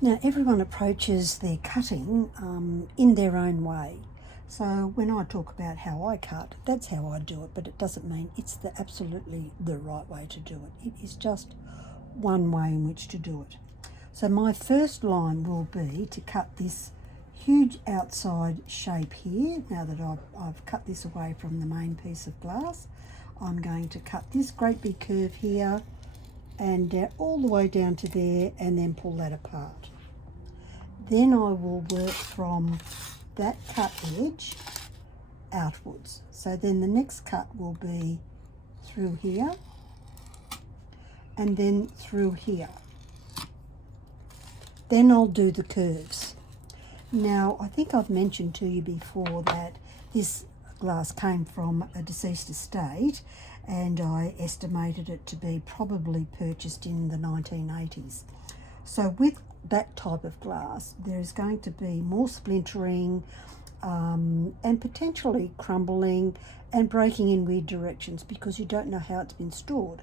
Now, everyone approaches their cutting in their own way. So when I talk about how I cut, that's how I do it, but it doesn't mean it's absolutely the right way to do it. It is just one way in which to do it. So my first line will be to cut this huge outside shape here. Now that I've cut this away from the main piece of glass, I'm going to cut this great big curve here and all the way down to there, and then pull that apart. Then I will work from that cut edge outwards. So then the next cut will be through here and then through here. Then I'll do the curves. Now, I think I've mentioned to you before that this glass came from a deceased estate, and I estimated it to be probably purchased in the 1980s. So with that type of glass, there is going to be more splintering and potentially crumbling and breaking in weird directions because you don't know how it's been stored.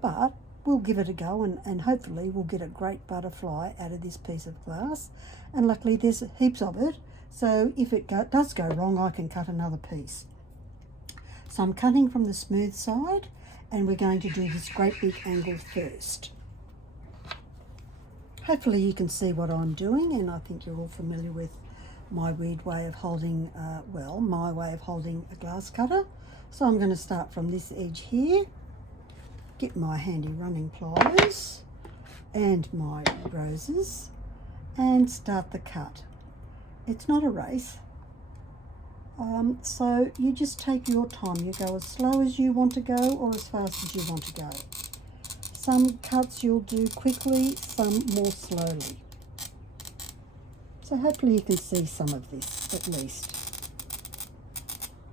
But we'll give it a go, and hopefully we'll get a great butterfly out of this piece of glass. And luckily there's heaps of it, so if it does go wrong, I can cut another piece. So I'm cutting from the smooth side, and we're going to do this great big angle first. Hopefully you can see what I'm doing, and I think you're all familiar with my weird way of holding, my way of holding a glass cutter. So I'm going to start from this edge here, get my handy running pliers and my roses, and start the cut. It's not a race. So you just take your time. You go as slow as you want to go or as fast as you want to go. Some cuts you'll do quickly, some more slowly. So hopefully you can see some of this at least.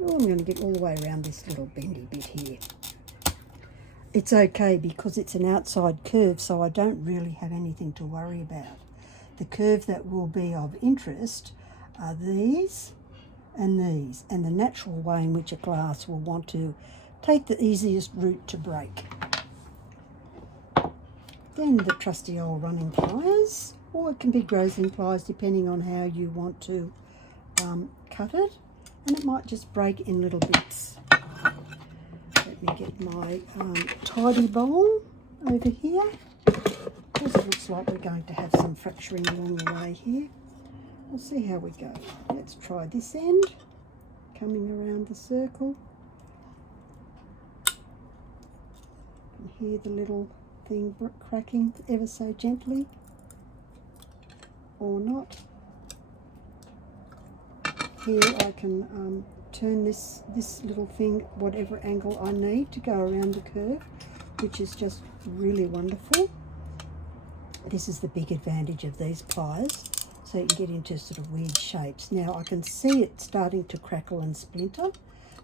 Oh, I'm going to get all the way around this little bendy bit here. It's okay because it's an outside curve, so I don't really have anything to worry about. The curve that will be of interest are these and these, and the natural way in which a glass will want to take the easiest route to break. Then the trusty old running pliers, or it can be grazing pliers depending on how you want to cut it, and it might just break in little bits. Let me get my tidy bowl over here, because it looks like we're going to have some fracturing along the way here. We'll see how we go. Let's try this end, coming around the circle. You can hear the little thing cracking ever so gently, or not. Here I can turn this little thing whatever angle I need to go around the curve, which is just really wonderful. This is the big advantage of these pliers, so you can get into sort of weird shapes. Now I can see it starting to crackle and splinter.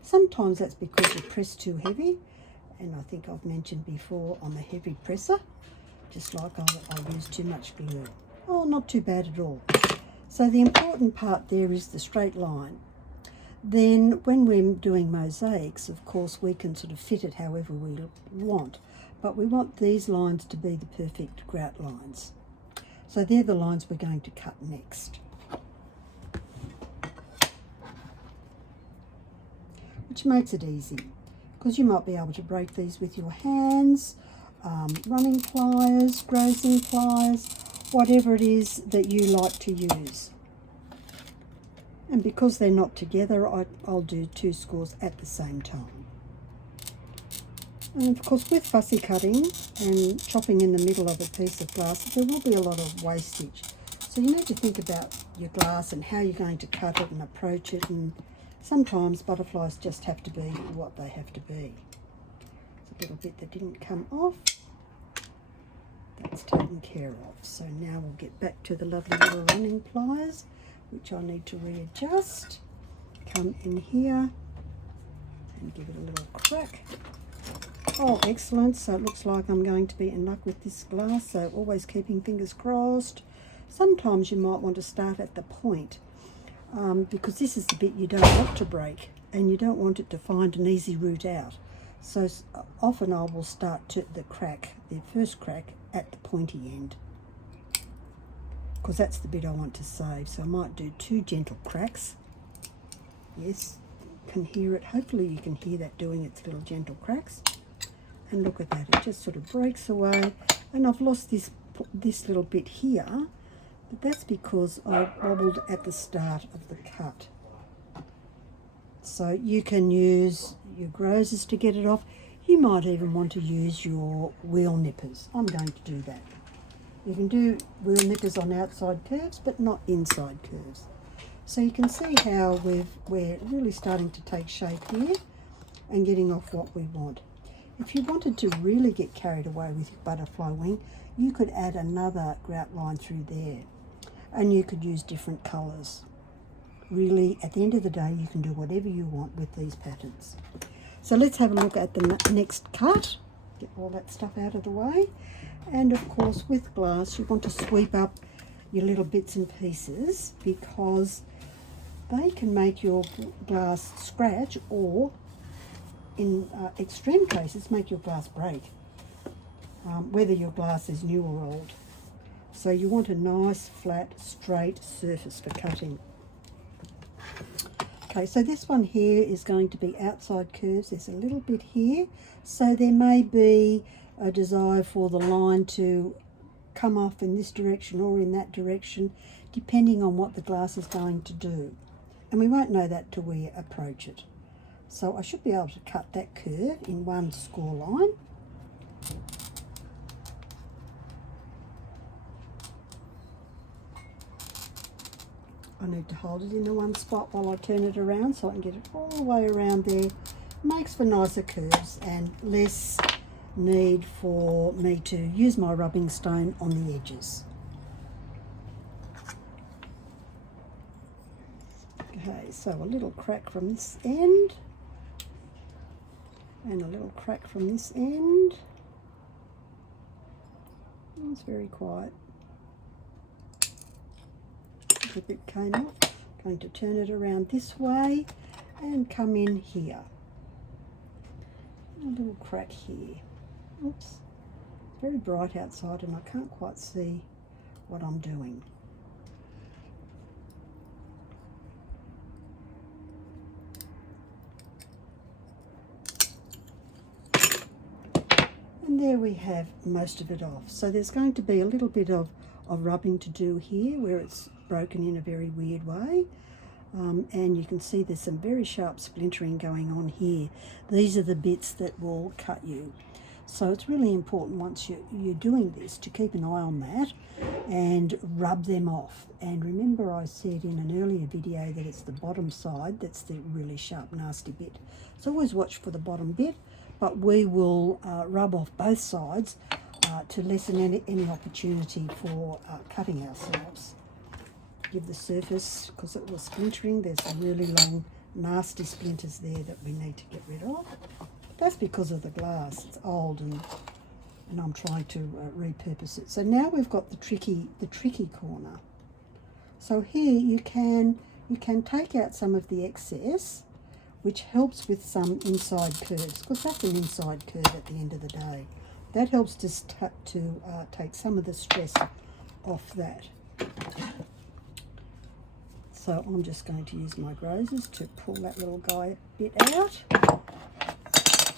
Sometimes that's because you press too heavy, and I think I've mentioned before I'm a heavy presser, just like I use too much glue. Oh, not too bad at all. So the important part there is the straight line. Then when we're doing mosaics, of course, we can sort of fit it however we want, but we want these lines to be the perfect grout lines. So they're the lines we're going to cut next. Which makes it easy, because you might be able to break these with your hands, running pliers, grazing pliers, whatever it is that you like to use. And because they're not together, I'll do 2 scores at the same time. And of course, with fussy cutting and chopping in the middle of a piece of glass, there will be a lot of wastage. So you need to think about your glass and how you're going to cut it and approach it, and sometimes butterflies just have to be what they have to be. There's a little bit that didn't come off. That's taken care of. So now we'll get back to the lovely little running pliers, which I need to readjust. Come in here and give it a little crack. Oh, excellent. So it looks like I'm going to be in luck with this glass, so always keeping fingers crossed. Sometimes you might want to start at the point, because this is the bit you don't want to break, and you don't want it to find an easy route out. So often I will start to the first crack at the pointy end. because that's the bit I want to save. So I might do 2 gentle cracks. Yes, you can hear it. Hopefully you can hear that doing its little gentle cracks. And look at that, it just sort of breaks away. And I've lost this little bit here, but that's because I wobbled at the start of the cut. So you can use your groses to get it off. You might even want to use your wheel nippers. I'm going to do that. You can do wheel nippers on outside curves, but not inside curves. So you can see how we're really starting to take shape here and getting off what we want. If you wanted to really get carried away with your butterfly wing, you could add another grout line through there, and you could use different colours. Really, at the end of the day, you can do whatever you want with these patterns. So let's have a look at the next cut. Get all that stuff out of the way. And of course, with glass, you want to sweep up your little bits and pieces, because they can make your glass scratch, or in extreme cases, make your glass break, whether your glass is new or old. So you want a nice, flat, straight surface for cutting. Okay, so this one here is going to be outside curves. There's a little bit here, so there may be a desire for the line to come off in this direction or in that direction, depending on what the glass is going to do. And we won't know that till we approach it. So I should be able to cut that curve in one score line. I need to hold it in the one spot while I turn it around so I can get it all the way around there. Makes for nicer curves and less need for me to use my rubbing stone on the edges. Okay, so a little crack from this end and a little crack from this end. It's very quiet. A bit came off. Going to turn it around this way and come in here. A little crack here. Oops. It's very bright outside and I can't quite see what I'm doing. And there we have most of it off. So there's going to be a little bit of rubbing to do here where it's broken in a very weird way. And you can see there's some very sharp splintering going on here. These are the bits that will cut you. So it's really important once you're doing this to keep an eye on that and rub them off. And remember, I said in an earlier video that it's the bottom side that's the really sharp, nasty bit. So always watch for the bottom bit, but we will rub off both sides to lessen any opportunity for cutting ourselves. Give the surface, because it was splintering, there's some really long, nasty splinters there that we need to get rid of. That's because of the glass. It's old and I'm trying to repurpose it. So now we've got the tricky corner. So here you can take out some of the excess, which helps with some inside curves, because that's an inside curve at the end of the day. That helps to take some of the stress off that. So I'm just going to use my groses to pull that little guy bit out.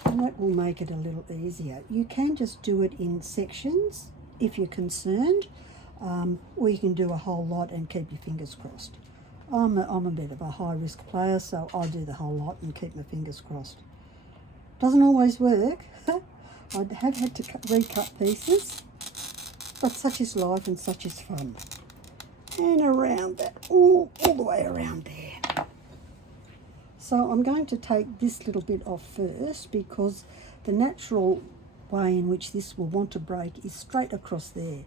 And that will make it a little easier. You can just do it in sections if you're concerned, or you can do a whole lot and keep your fingers crossed. I'm a bit of a high-risk player, so I do the whole lot and keep my fingers crossed. Doesn't always work. I have had to recut pieces, but such is life and such is fun. And around that, all the way around there. So I'm going to take this little bit off first, because the natural way in which this will want to break is straight across there.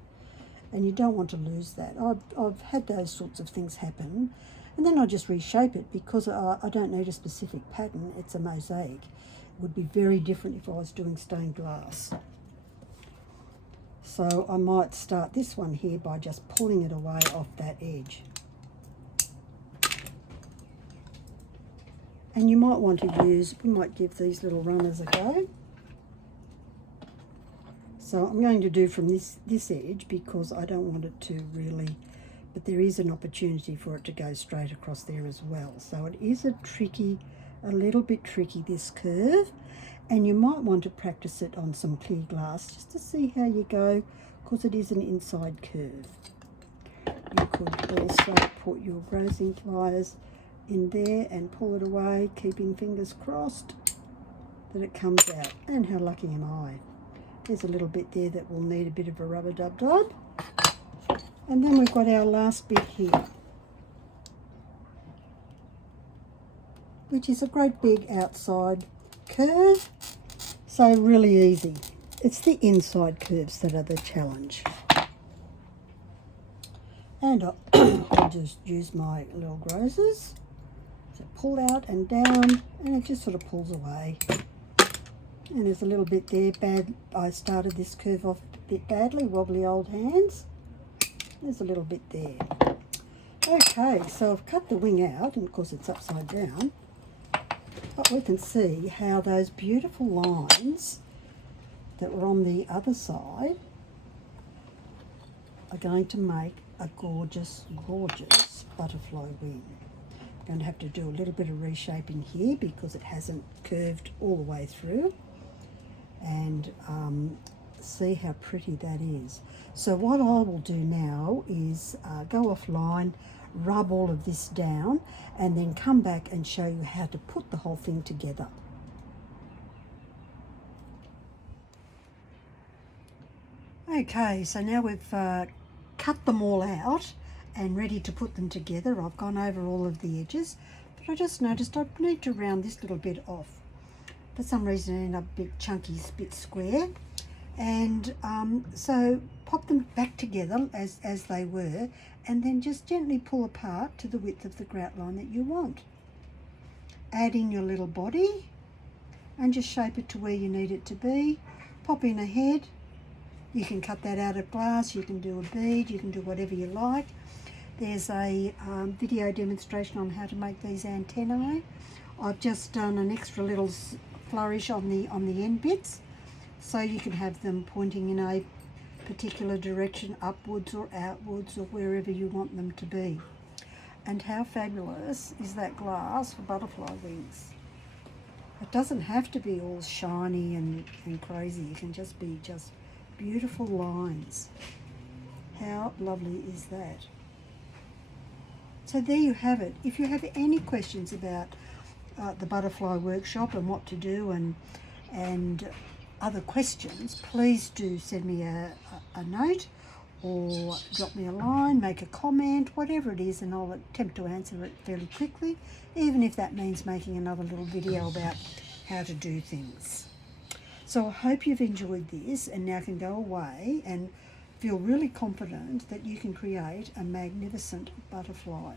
And you don't want to lose that. I've had those sorts of things happen, and then I just reshape it because I don't need a specific pattern. It's a mosaic. It would be very different if I was doing stained glass. So I might start this one here by just pulling it away off that edge. And you might want to we might give these little runners a go. So I'm going to do from this edge because I don't want it to really but there is an opportunity for it to go straight across there as well. So it is a little bit tricky, this curve, and you might want to practice it on some clear glass just to see how you go, because it is an inside curve. You could also put your grazing pliers in there and pull it away, keeping fingers crossed that it comes out. And how lucky am I? There's a little bit there that will need a bit of a rubber dub. And then we've got our last bit here, which is a great big outside curve. So really easy. It's the inside curves that are the challenge. And I'll just use my little grozers. So pull out and down, and it just sort of pulls away. And there's a little bit there. I started this curve off a bit badly, wobbly old hands. There's a little bit there. Okay, so I've cut the wing out, and of course it's upside down. But we can see how those beautiful lines that were on the other side are going to make a gorgeous, gorgeous butterfly wing. I'm going to have to do a little bit of reshaping here because it hasn't curved all the way through. And see how pretty that is. So what I will do now is go offline, rub all of this down, and then come back and show you how to put the whole thing together. Okay, so now we've cut them all out and ready to put them together. I've gone over all of the edges, but I just noticed I need to round this little bit off. For some reason it ended up a bit chunky, a bit square. And so pop them back together as they were, and then just gently pull apart to the width of the grout line that you want. Add in your little body and just shape it to where you need it to be. Pop in a head. You can cut that out of glass, you can do a bead, you can do whatever you like. There's a video demonstration on how to make these antennae. I've just done an extra little flourish on the end bits, so you can have them pointing in a particular direction, upwards or outwards or wherever you want them to be. And how fabulous is that glass for butterfly wings? It doesn't have to be all shiny and crazy. It can just be just beautiful lines. How lovely is that? So there you have it. If you have any questions about the butterfly workshop and what to do and other questions, please do send me a note or drop me a line, make a comment, whatever it is, and I'll attempt to answer it fairly quickly, even if that means making another little video about how to do things. So I hope you've enjoyed this and now can go away and feel really confident that you can create a magnificent butterfly.